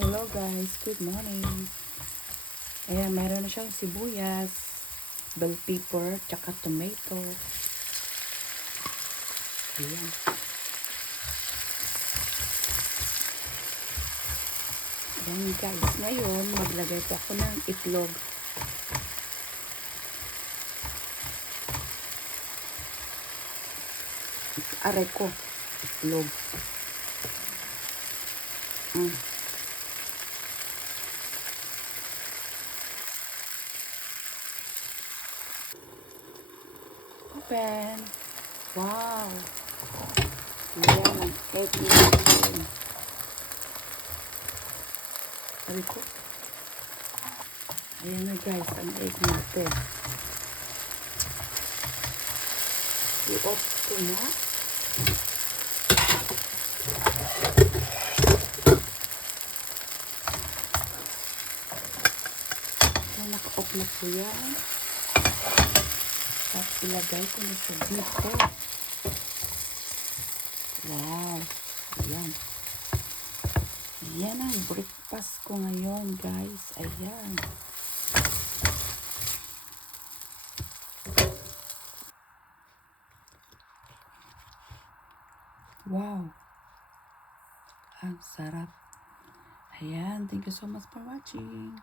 Hello guys, good morning. Ayan, meron na siyang sibuyas, bell pepper, tsaka tomato. Ayan. Ayan guys, ngayon maglagay po ako ng itlog. Aray ko, itlog. Open. Wow. Ayan ang egg natin. Aray ko. Ayan na guys, ang egg natin. I-off ko na. Ayan, naka-off na po yan. Tapos ilagay ko na sa dito. Wow. Ayan. Ayan ang breakfast ko ngayon, guys. Ayan. Wow. Ang sarap. Ayan. Thank you so much for watching.